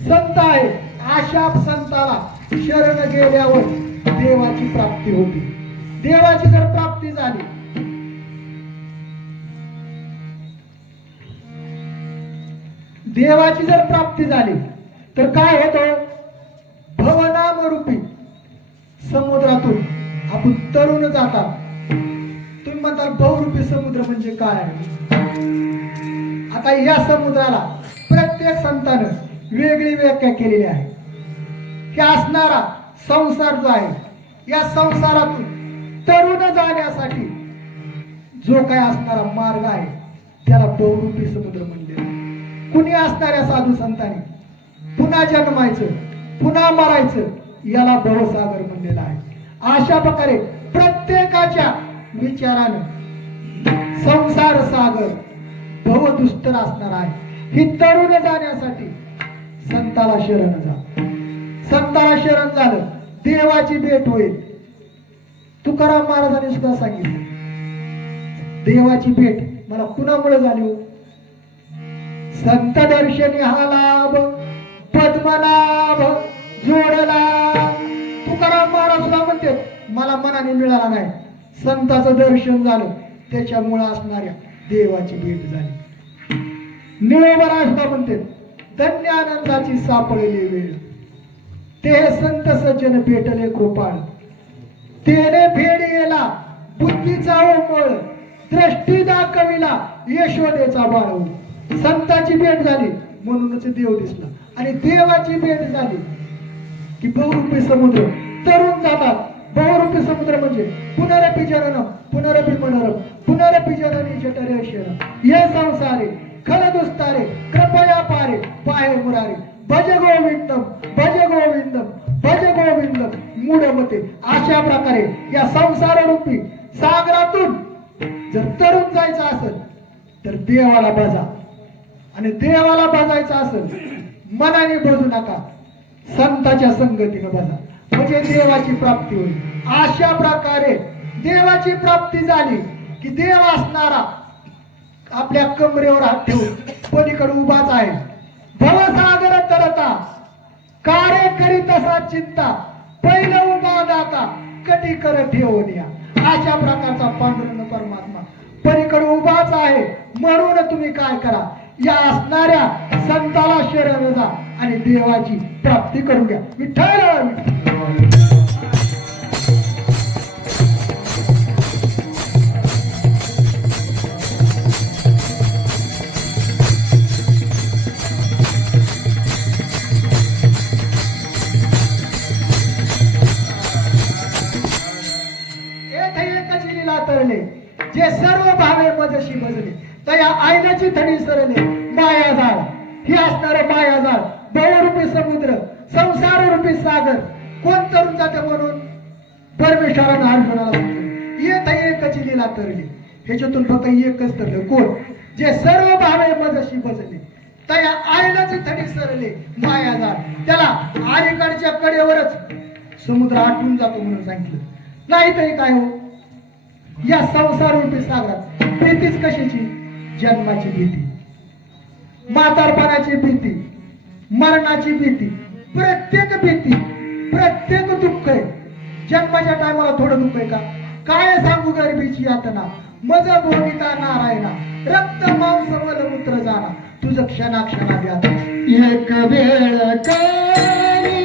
संत आहे. अशा संताला शरण गेल्यावर देवाची प्राप्ती होती. देवाची जर प्राप्ती झाली, देवाची जर प्राप्ती झाली तर काय होतं? भवनाम रूपी समुद्रातून आपण तरुण जातात. तुम्ही म्हणता बहुरूपी समुद्र म्हणजे काय? आता या समुद्राला प्रत्येक संतानं वेगळी व्याख्या केलेली आहे. की असणारा संसार जो आहे, या संसारातून तरुण जाण्यासाठी जो काय असणारा मार्ग आहे त्याला बहुरूपी समुद्र म्हणले. कुणी असणाऱ्या साधू संतांनी पुन्हा जन्मायचं, पुन्हा मरायचं, याला भवसागर म्हणलेला आहे. अशा प्रकारे प्रत्येकाच्या विचारानं संसार सागर भवदुस्तर असणार आहे. ही तरुण जाण्यासाठी संताला शरण जा. संताला शरण झालं देवाची भेट होईल. तुकाराम महाराजांनी सुद्धा सांगितलं, देवाची भेट मला कुणामुळे झाली हो? संत दर्शनी हा लाभ पद्मनाभ जोडला. तुकाराम महाराज सुद्धा म्हणते मला मनाने मिळाला नाही, संताचं दर्शन झालं त्याच्यामुळे असणाऱ्या देवाची भेट झाली. निळोबा सुद्धा म्हणते धन्य आनंदाची सापडलेली वेळ, ते संत सज्जन भेटले कृपाळ. तेने फेडीला बुद्धीचा ओमळ, दृष्टी दाखविला यशोदेचा बाळ. संताची भेट झाली म्हणूनच देव दिसला. आणि देवाची भेट झाली की बहुरूपी समुद्र तरुण जातात. बहुरूपी समुद्र म्हणजे पुनरपि जनन पुनरपि मनरम पुनरपि जननी जठरे शरण. ये संसारे खल दुस्तारे कृपया पारे पाहे मुरारे. भज गोविंदम भज गोविंदम भज गोविंदम मूढमते. अशा प्रकारे या संसार रूपी सागरातून जर तरुण जायचं असेल तर देवाला भजा. आणि देवाला भजायचं असेल मनाने भजू नका, संताच्या संगतीने भजा, म्हणजे देवाची प्राप्ती होईल. अशा प्रकारे देवाची प्राप्ती झाली की देव असणारा आपल्या कमरेवर हात ठेवून पलीकडे उभाच आहे. भवसागर तरता कार्य करीत असा चिंता, पहिलं उभा दाता कटी कर ठेवून या. अशा प्रकारचा पांडुरंग परमात्मा पलीकडे उभाच आहे. म्हणून तुम्ही काय करा, या असणाऱ्या संताला शरण जा आणि देवाची प्राप्ती करून घ्या. विठ्ठल तरले जे सर्व भावे मजशी भजले, तया आयनाची थडी सरले माया झाड. ही असणारं माया झाड बहुरूपी समुद्र संसार रूपी सागर. कोण तरुण जाते म्हणून परमेश्वरानं अर्जुनाला सांगितलं येत एकच लीला तरली. ह्याच्यातून फक्त एकच तरलं कोण? जे सर्व भावे मजशी भजले तया आयनाची थडी सरले माया झाड. त्याला आईकडच्या कडेवरच समुद्र आटून जातो म्हणून सांगितलं. नाही तरी काय हो, या संसार रूपी सागरात भीतीच कशाची? जन्माची भीती, म्हातारपणाची भीती, मरणाची भीती, प्रत्येक भीती, प्रत्येक दुःख आहे. जन्माच्या टायमाला थोडं दुःख आहे का? काय सांगू गरिबीची यातना, मज भोगिता नारायणा, रक्त मांस मल मूत्र जाणा, तुझं क्षणाक्षणा द्या. एक वेळ काही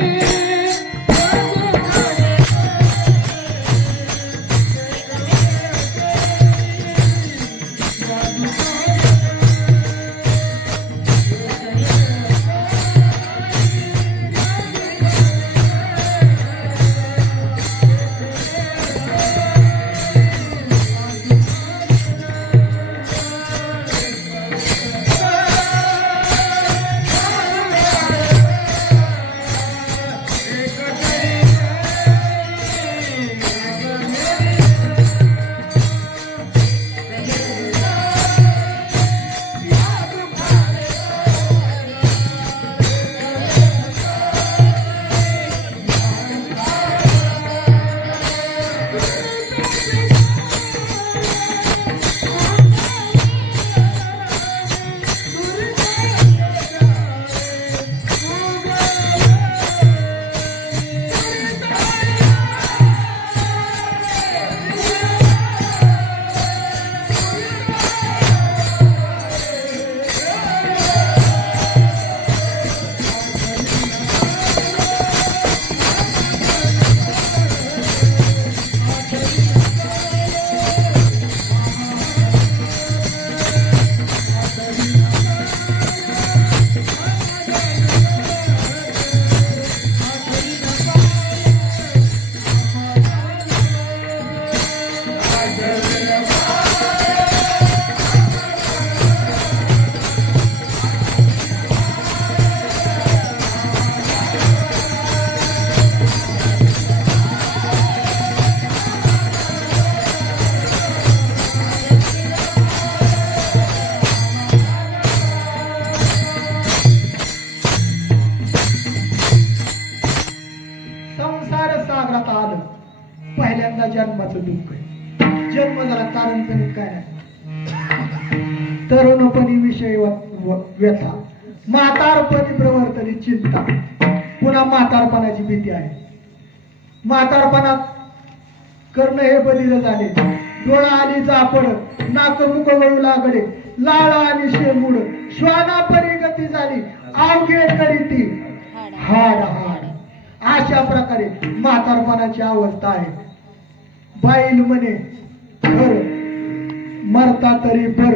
तरुणाचं दुःख आहे. जन्म झाला कारण करीत काय नाही. तरुणपणी विषय व्यथा, म्हातारपणी प्रवर्तनी चिंता, पुन्हा म्हातारपणाची भीती आहे. म्हातारपणात कर्ण हे बधीर झाले, डोळा आणि जापड, नाक मुख वळू लागले, लाळ आणि शेंबूड, श्वाना परी गती झाली, अवघे करीती हाड हाड. अशा प्रकारे म्हातारपणाची अवस्था आहे. बाईल म्हणे घर मरता तरी बर,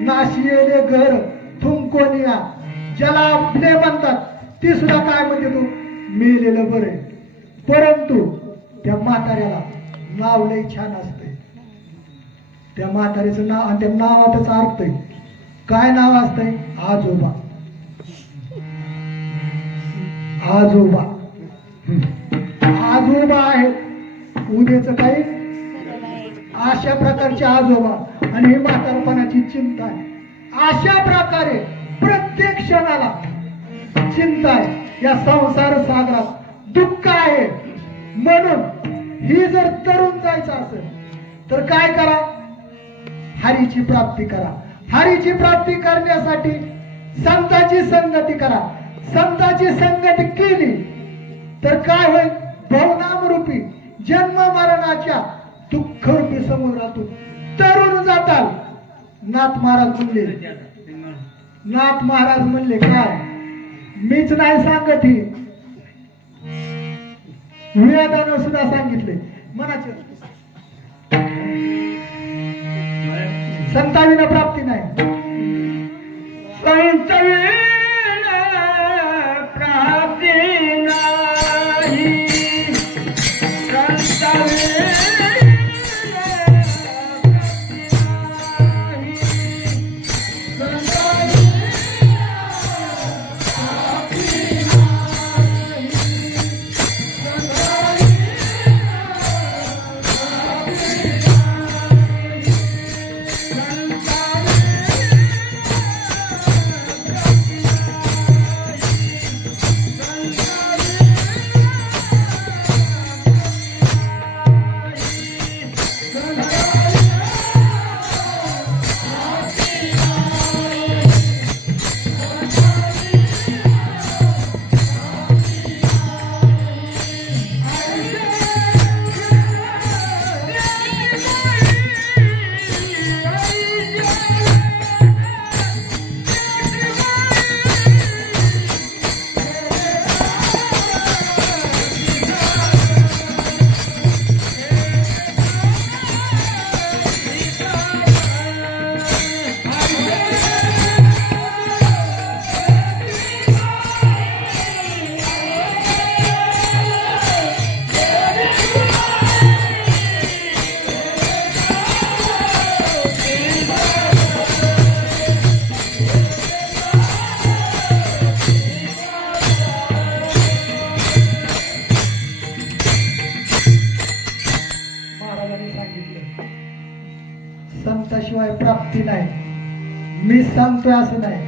नाशियेले घर थुंकोनिया. ज्याला आपले म्हणतात ती सुद्धा काय म्हणते तू मेलेलं बरं. परंतु त्या म्हाताऱ्याला नाव लई छान असते. त्या म्हातारीचं नाव आणि त्या नावातच अर्थ आहे. काय नाव असतंय? आजोबा. आजोबा आजोबा आहे. उद्याच काही अशा प्रकारचे आजोबा आणि ही म्हातारपणाची चिंता आहे. अशा प्रकारे प्रत्येक क्षणाला चिंता आहे. या संसार सागरात दुःख आहे. म्हणून ही जर तरुण जायचं असेल तर काय करा? हरीची प्राप्ती करा. हरीची प्राप्ती करण्यासाठी संताची संगती करा. संताची संगती केली तर काय होईल? भवनाम रूपी जन्म मरणाच्या दुःख रूपी समुद्रातून तरुण जाताल. नाथ महाराज म्हणले काय? मीच नाही सांगत, ही वेदानं सुद्धा सांगितले. मनाचे संताविना प्राप्ती नाही. संतविना प्राप्ती नाही. संतविना संताशिवाय प्राप्ती नाही. मी सांगतोय असं नाही,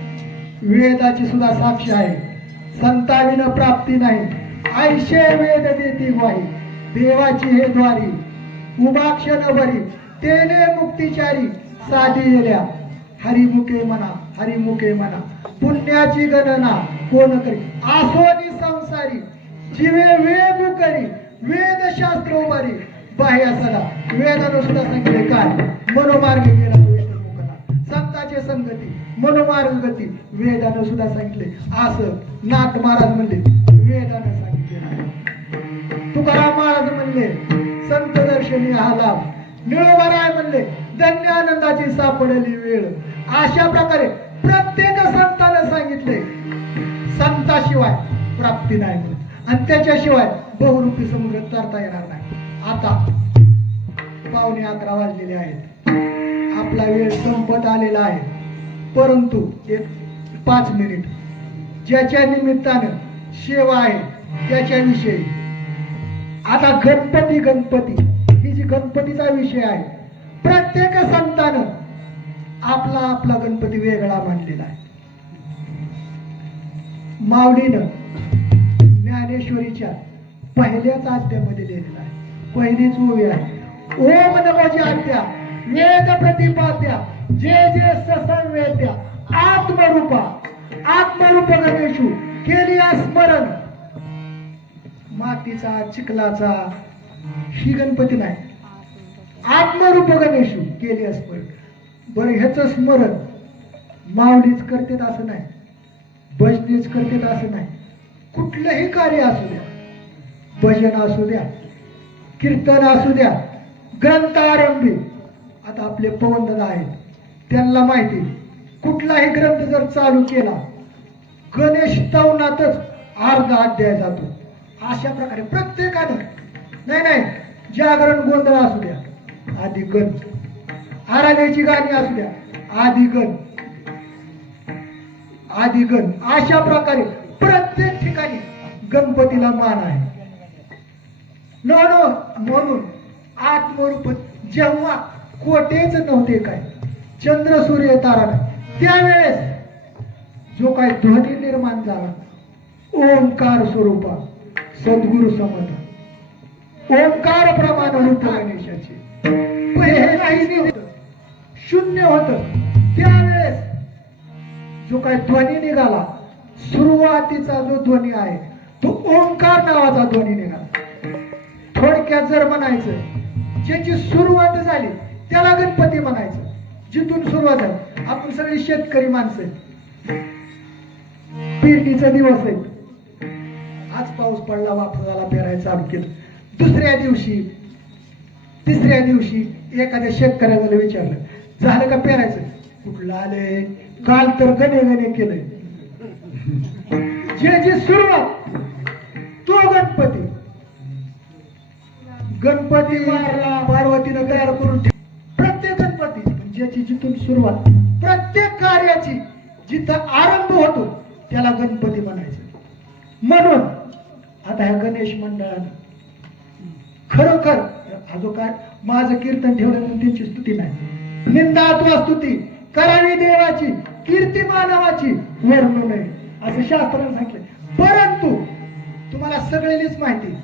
वेदाची सुद्धा साक्ष आहे. संताविना प्राप्ती नाही. ऐशे वेद देती ग्वाही, देवाची हे द्वारी उभाक्षण बरी, तेने मुक्तिचारी साधी येल्या. हरिमुखे म्हणा, हरिमुखे म्हणा, पुण्याची गणना कोण करी. आसोनी संसारी जीवे वेद करी, वेदशास्त्र उभारी बाह्य सदा. वेदानं सुद्धा सांगितले काय? मनोमार्ग गेला तो विठ्ठल. संतांची संगती मनोमार्ग गती वेदानं सुद्धा सांगितले. असं नाथ महाराज म्हणले वेदानं सांगितले नाही. तुकाराम महाराज म्हणले संत दर्शनी हा लाभ. निळोबाराय म्हणले धन्य आनंदाची सापडली वेळ. अशा प्रकारे प्रत्येक संतानं सांगितले संताशिवाय प्राप्ती नाही म्हणून, आणि त्याच्याशिवाय बहुरूपी समुद्र तरता येणार नाही. आता 11:15 वाजलेले आहेत. आपला वेळ संपत आलेला आहे. परंतु एक 5 मिनिट ज्याच्या निमित्तानं सेवा आहे त्याच्याविषयी. आता गणपती गणपती ही जी गणपतीचा विषय आहे, प्रत्येक संतानं आपला आपला गणपती वेगळा मानलेला आहे. माऊलीनं ज्ञानेश्वरीच्या पहिल्याच अध्यायामध्ये लिहिलेला आहे. पहिलीच ओवी आहे, ओम नमोजी आद्या वेद प्रतिपाद्या जे जे ससंवेद्या आत्मरूप गणेशू केली स्मरण. मातीचा चिखलाचा ही गणपती नाही, आत्मरूप गणेशू केली स्मरण. बरं, ह्याचं स्मरण माऊलीच करतेत असं नाही, भजनीच करतेत असं नाही. कुठलंही कार्य असू द्या, भजन असू द्या, कीर्तन असू द्या, ग्रंथारंभी. आता आपले पवनदादा आहेत, त्यांना माहिती कुठलाही ग्रंथ जर चालू केला गणेश स्तवनातच अर्धा अध्याय जातो. अशा प्रकारे प्रत्येकानं नाही जागरण गोंधळ असू द्या आधी गण, आराधनेची गाणी असू द्या आधी गण, अशा प्रकारे प्रत्येक ठिकाणी गणपतीला मान आहे. म्हणून आत्मरूप जेव्हा कोटेच नव्हते काय, चंद्र सूर्य तारा नाही, त्यावेळेस जो काय ध्वनी निर्माण झाला ओंकार स्वरूपा सद्गुरु समर्थ, ओंकार प्रमाण रूप गणेशाचे. पहिले काहीच नव्हतं, शून्य होतं. त्यावेळेस जो काय ध्वनी निघाला, सुरुवातीचा जो ध्वनी आहे तो ओंकार नावाचा ध्वनी निघाला. थोडक्यात जर म्हणायचं, ज्याची सुरुवात झाली त्याला गणपती म्हणायचं. जिथून सुरुवात आहे, आपण सगळी शेतकरी माणसं आहे, पेरणीचा दिवस आहे, आज पाऊस पडला, वापराला पेरायला चालू केलं. दुसऱ्या दिवशी तिसऱ्या दिवशी एखाद्या शेतकऱ्याला विचारलं, झालं का पेरायचं? कुठलं आले, काल तर गणे केलंय. जे सुरुवात तो गणपती मारला पार्वतीनं तयार करून प्रत्येक गणपती ज्याची जिथून सुरुवात, प्रत्येक कार्याची जिथं आरंभ होतो त्याला गणपती म्हणायचं. म्हणून आता ह्या गणेश मंडळानं खरोखर हा जो काय माझं कीर्तन ठेवलं म्हणून त्यांची स्तुती नाही, निंदा अथवा स्तुती करावी देवाची, कीर्ती मानवाची, वर्णू नये असं शास्त्राने सांगितलं. परंतु तुम्हाला सगळ्यांनीच माहिती,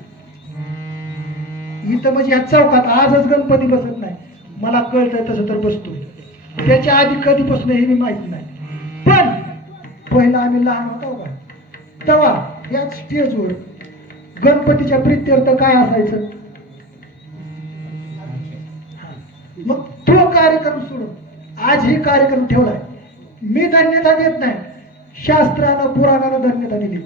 इथं म्हणजे या चौकात आजच गणपती बसत नाही, मला कळतंय तसं तर बसतो. त्याच्या आधी कधीपासून हे मी माहिती नाही. पण पहिला आम्ही लहान होतो का, तेव्हा या स्टेजवर गणपतीच्या प्रित्यर्थ काय असायचं, मग तो कार्यक्रम सोडून आज ही कार्यक्रम ठेवलाय. मी धन्यता देत नाही, शास्त्रानं पुराणानं धन्यता दिली.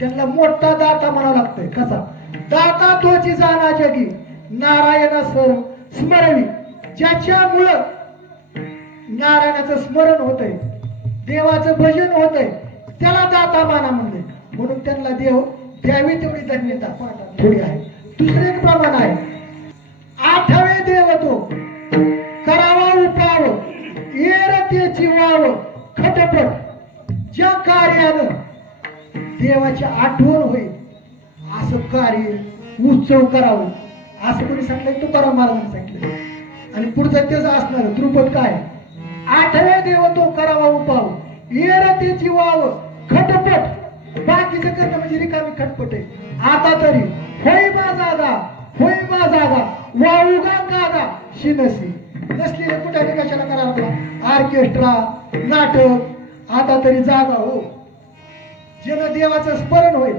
त्यांना मोठा दाता म्हणावं लागतंय. कसा दाता तोची जाणा जगी नारायणा सर स्मरणी, ज्याच्यामुळं नारायणाचं स्मरण होतंय, देवाचं भजन होतंय, त्याला दाता माना म्हणले. म्हणून त्यांना देव द्यावी तेवढी धन्यता थोडी आहे. दुसरे एक प्रमाण आहे, आठवे देव तो करावा उपाव येर त्याची वाव खटपट. ज्या कार्यानं देवाची आठवण होईल असं कार्य उत्सव करावं असं कोणी सांगितलंय, तुकाराम महाराजांनी सांगितलंय. आणि पुढचं त्याचं असणार द्रुपद काय, आठवे देव तो करावा उपाव येर त्याची वाव खटपट. बाकीचं करणं म्हणजे रिकामी खटपट आहे. आता तरी होई बा जागा वाऊगा कागा शिनसी. नसलेल्या कुठे कशाला करावं, ऑर्केस्ट्रा नाटक, आता तरी जागा हो, ज्यानं देवाचं स्मरण होईल.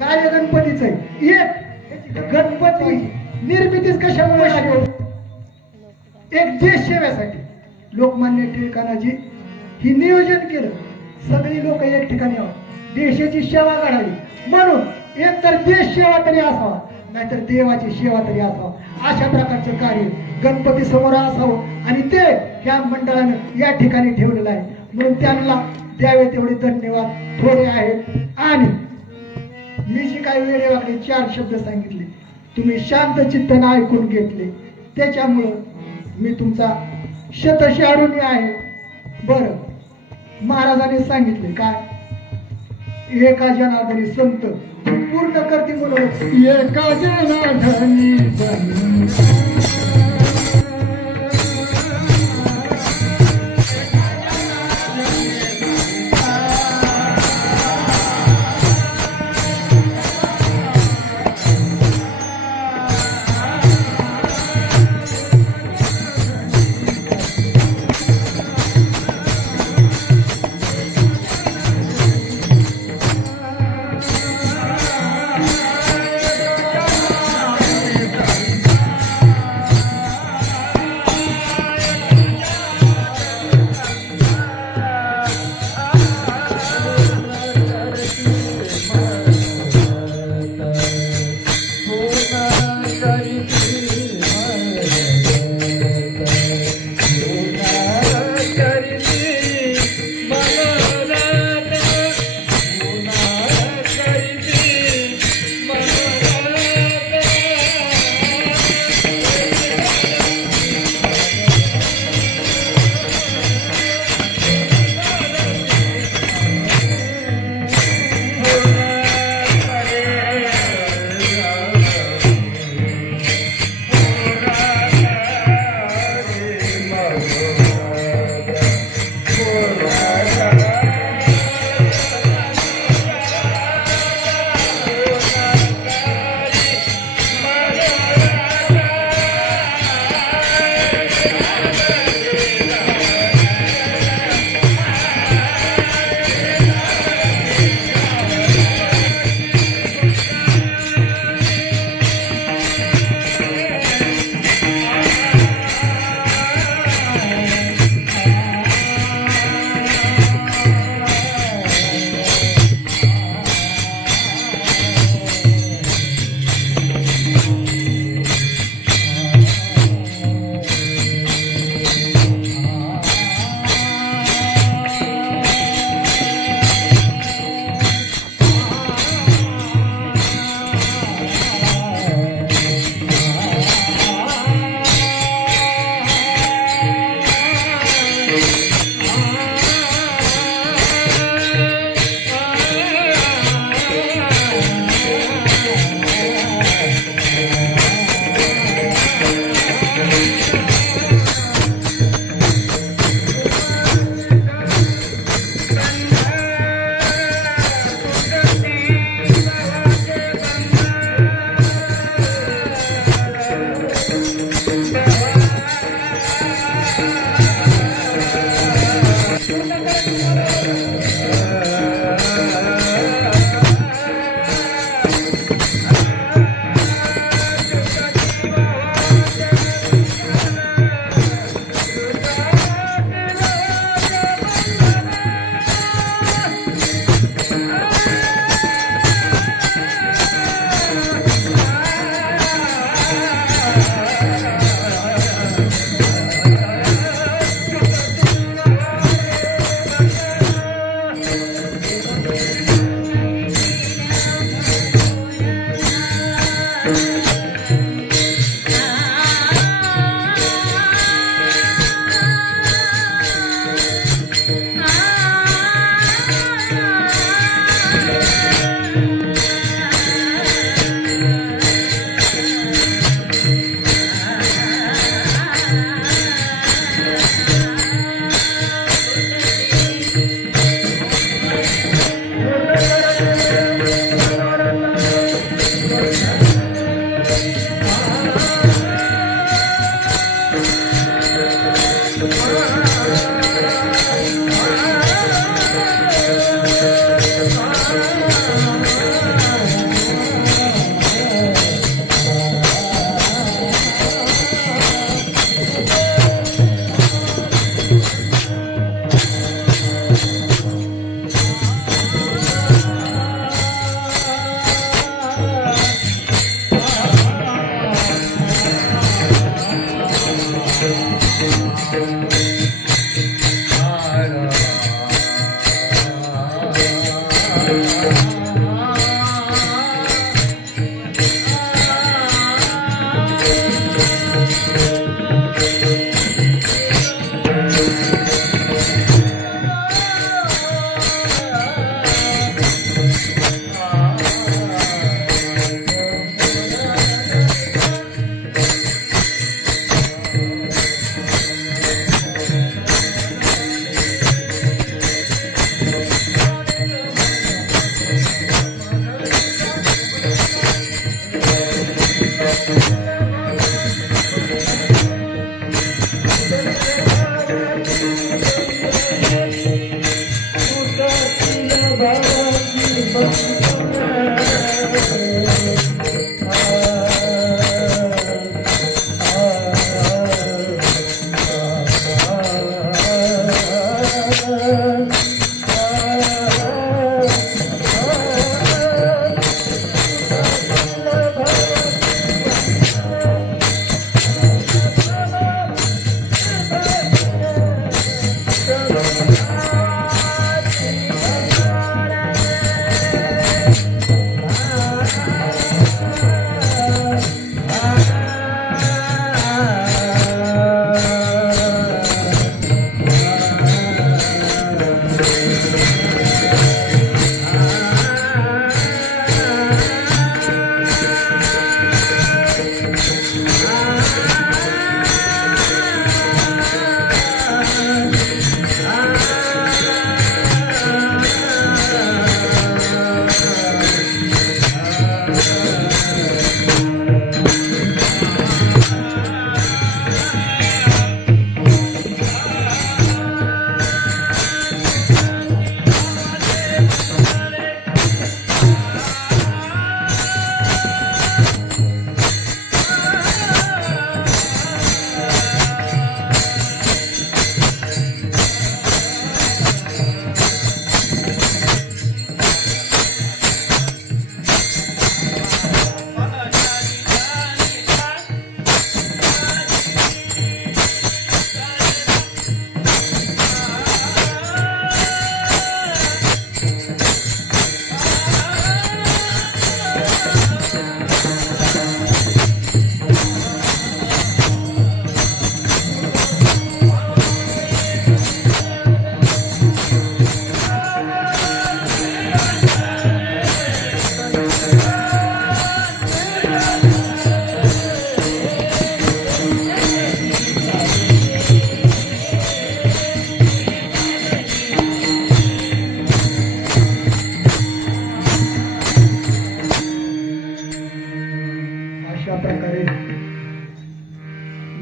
कार्य गणपतीचं आहे. एक गणपती निर्मितीच कशामुळे झाली, एक देश सेवेसाठी. लोकमान्य टिळकांनी ही नियोजन केलं, सगळी लोक एक ठिकाणी यावं, देशाची सेवा घडावी. म्हणून एकतर देश सेवा तरी असावा, नाहीतर देवाची सेवा तरी असावा. अशा प्रकारचं कार्य गणपती समोर असावं आणि ते ह्या मंडळानं या ठिकाणी ठेवलेलं आहे. म्हणून त्यांना द्यावे तेवढे धन्यवाद थोडे आहेत. आणि मी जी काही वेळेवाकडे 4 शब्द सांगितले, तुम्ही शांत चित्ताने ऐकून घेतले, त्याच्यामुळं मी तुमचा शतशी ऋणी आहे. बरं, महाराजांनी सांगितले काय, एका जनार्दनी संत पूर्ण करते म्हणून एका जनार्दनी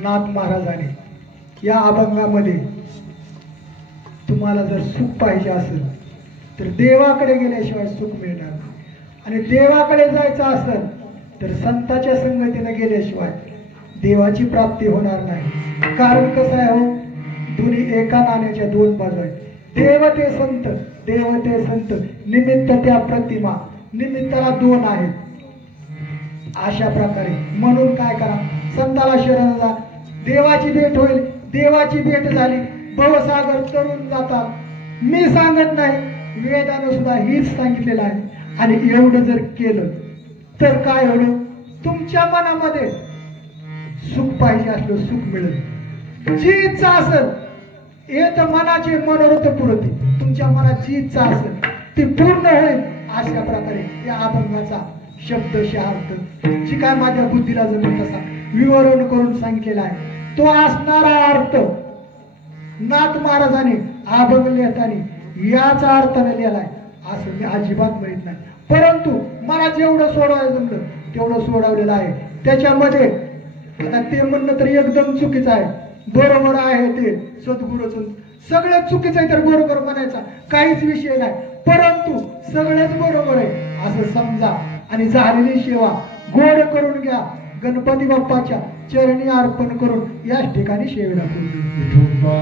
नाथ महाराजांनी या अभंगामध्ये तुम्हाला जर सुख पाहिजे असेल तर देवाकडे गेल्याशिवाय सुख मिळणार नाही. आणि देवाकडे जायचं असेल तर संताच्या संगतीने गेल्याशिवाय देवाची प्राप्ती होणार नाही. कारण कसं आहे हो, दोन्ही एका नाण्याच्या दोन बाजू आहेत. देव ते संत, देव ते संत, निमित्त त्या प्रतिमा, निमित्ताला दोन आहेत. अशा प्रकारे म्हणून काय करा, संताला शरण जा, देवाची भेट होईल. देवाची भेट झाली, भवसागर तरुण जातात. मी सांगत नाही, वेदानं सुद्धा हीच सांगितलेलं आहे. आणि एवढं जर केलं तर काय होईल? तुमच्या मनामध्ये सुख पाहिजे असलं सुख मिळेल. जी इच्छा असेल येत मनाची मनोरथ पुरते. तुमच्या मनात जी इच्छा असेल ती पूर्ण होईल. अशा प्रकारे या अभंगाचा शब्दशः अर्थ जी काय माझ्या बुद्धीला जमेल तसा विवरण करून सांगितलेला आहे. तो असणारा अर्थ नाथ महाराजांनी अभंग लिहिताना याच अर्थाने लिहिलाय असं मी अजिबात माहित नाही. परंतु मला जेवढं सोडवायला जमलं तेवढं सोडवलेलं आहे. त्याच्यामध्ये आता ते म्हणणं तर एकदम चुकीचं आहे. बरोबर आहे ते सद्गुरूच सगळं चुकीचं आहे तर बरोबर म्हणायचा काहीच विषय नाही. परंतु सगळंच बरोबर आहे असं समजा आणि झालेली सेवा गोड करून घ्या. गणपती बाप्पाच्या चरणी अर्पण करून याच ठिकाणी सेवेला विठोबा